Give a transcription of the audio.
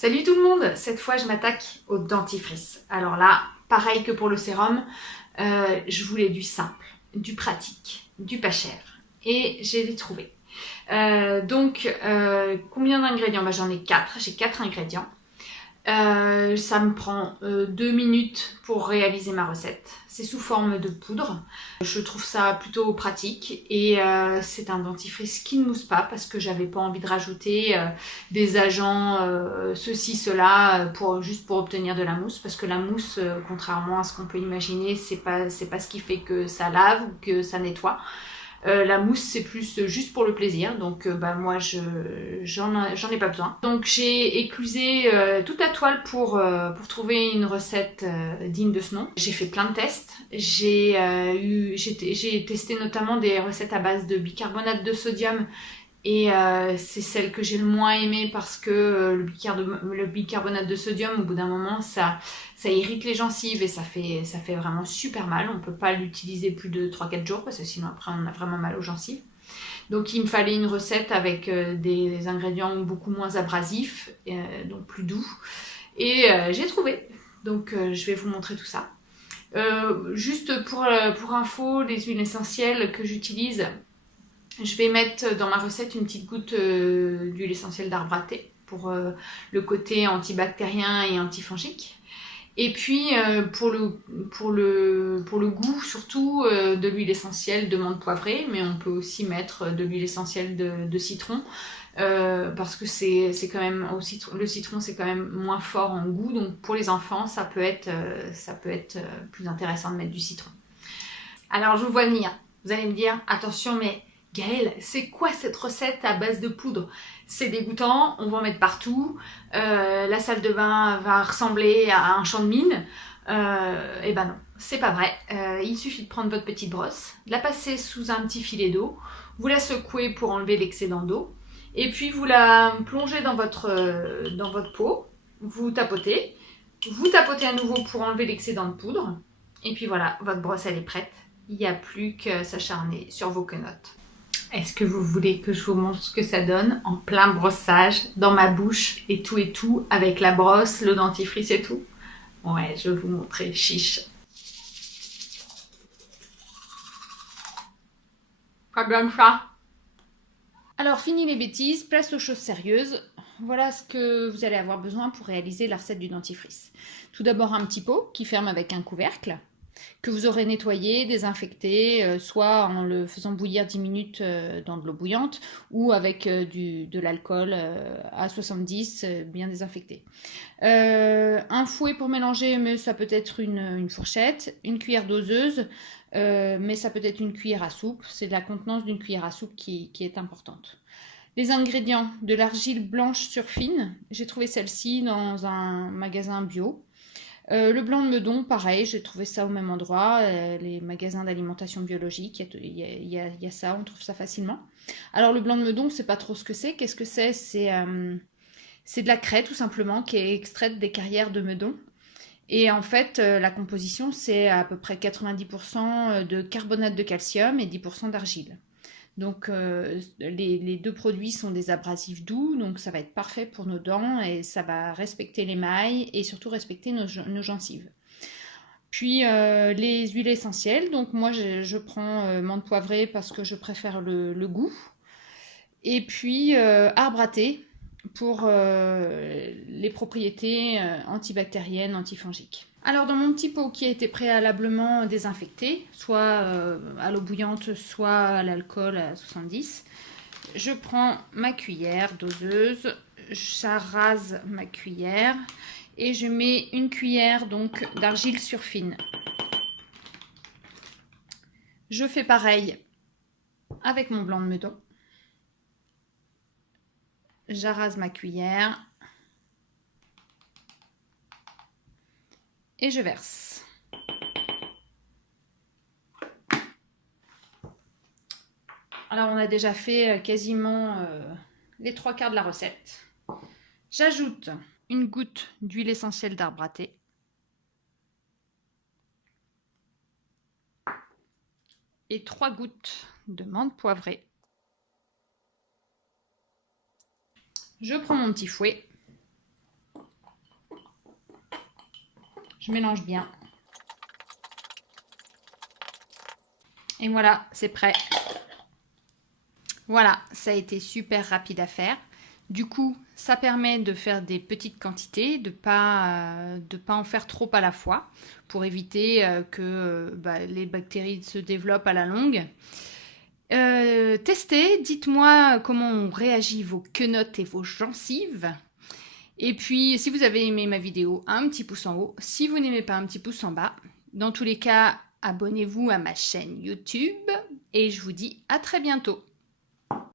Salut tout le monde, cette fois je m'attaque au dentifrice. Alors là, pareil que pour le sérum, je voulais du simple, du pratique, du pas cher. Et j'ai trouvé. Combien d'ingrédients? J'en ai 4, j'ai 4 ingrédients. Ça me prend 2 minutes pour réaliser ma recette. C'est sous forme de poudre. Je trouve ça plutôt pratique et c'est un dentifrice qui ne mousse pas parce que j'avais pas envie de rajouter des agents ceci, cela juste pour obtenir de la mousse, parce que la mousse, contrairement à ce qu'on peut imaginer, c'est pas ce qui fait que ça lave ou que ça nettoie. La mousse c'est plus juste pour le plaisir, donc moi j'en ai pas besoin. Donc j'ai éclusé toute la toile pour trouver une recette digne de ce nom. J'ai fait plein de tests, j'ai testé notamment des recettes à base de bicarbonate de sodium. Et c'est celle que j'ai le moins aimée parce que le bicarbonate de sodium, au bout d'un moment, ça irrite les gencives et ça fait vraiment super mal. On ne peut pas l'utiliser plus de 3-4 jours parce que sinon après on a vraiment mal aux gencives. Donc il me fallait une recette avec des ingrédients beaucoup moins abrasifs, donc plus doux. Et j'ai trouvé. Donc je vais vous montrer tout ça. Juste pour info, les huiles essentielles que j'utilise, je vais mettre dans ma recette une petite goutte d'huile essentielle d'arbre à thé pour le côté antibactérien et antifongique. Et puis pour le goût, surtout de l'huile essentielle de menthe poivrée, mais on peut aussi mettre de l'huile essentielle de citron parce que c'est quand même le citron c'est quand même moins fort en goût, donc pour les enfants ça peut être plus intéressant de mettre du citron. Alors je vous vois venir, vous allez me dire attention mais Gaëlle, c'est quoi cette recette à base de poudre? C'est dégoûtant, on va en mettre partout, la salle de bain va ressembler à un champ de mine. Et ben non, c'est pas vrai. Il suffit de prendre votre petite brosse, de la passer sous un petit filet d'eau, vous la secouez pour enlever l'excédent d'eau, et puis vous la plongez dans votre pot, vous tapotez à nouveau pour enlever l'excédent de poudre, et puis voilà, votre brosse elle est prête. Il n'y a plus qu'à s'acharner sur vos quenottes. Est-ce que vous voulez que je vous montre ce que ça donne en plein brossage, dans ma bouche et tout, avec la brosse, le dentifrice et tout? Ouais, je vais vous montrer, chiche. Pas bien ça. Alors, fini les bêtises, place aux choses sérieuses. Voilà ce que vous allez avoir besoin pour réaliser la recette du dentifrice. Tout d'abord, un petit pot qui ferme avec un couvercle, que vous aurez nettoyé, désinfecté, soit en le faisant bouillir 10 minutes dans de l'eau bouillante ou avec de l'alcool à 70 bien désinfecté. Un fouet pour mélanger, mais ça peut être une fourchette, une cuillère doseuse, mais ça peut être une cuillère à soupe. C'est la contenance d'une cuillère à soupe qui est importante. Les ingrédients, de l'argile blanche surfine, j'ai trouvé celle-ci dans un magasin bio. Le blanc de meudon, pareil, j'ai trouvé ça au même endroit, les magasins d'alimentation biologique, il y a ça, on trouve ça facilement. Alors le blanc de meudon, c'est pas trop ce que c'est. Qu'est-ce que c'est? C'est de la craie tout simplement qui est extraite des carrières de meudon. Et en fait, la composition, c'est à peu près 90% de carbonate de calcium et 10% d'argile. Donc les deux produits sont des abrasifs doux, donc ça va être parfait pour nos dents et ça va respecter l'émail et surtout respecter nos gencives. Puis les huiles essentielles, donc moi je prends menthe poivrée parce que je préfère le goût. Et puis arbre à thé pour les propriétés antibactériennes, antifongiques. Alors dans mon petit pot qui a été préalablement désinfecté, soit à l'eau bouillante, soit à l'alcool à 70, je prends ma cuillère doseuse, j'arrase ma cuillère et je mets une cuillère donc d'argile surfine. Je fais pareil avec mon blanc de meudon. J'arrase ma cuillère et je verse. Alors on a déjà fait quasiment les 3/4 de la recette. J'ajoute une goutte d'huile essentielle d'arbre à thé. Et 3 gouttes de menthe poivrée. Je prends mon petit fouet Je mélange bien. Et voilà, c'est prêt. Voilà, ça a été super rapide à faire. Du coup, ça permet de faire des petites quantités, de pas en faire trop à la fois, pour éviter que les bactéries se développent à la longue. Testez, dites-moi comment ont réagi vos quenottes et vos gencives. Et puis, si vous avez aimé ma vidéo, un petit pouce en haut. Si vous n'aimez pas, un petit pouce en bas. Dans tous les cas, abonnez-vous à ma chaîne YouTube. Et je vous dis à très bientôt.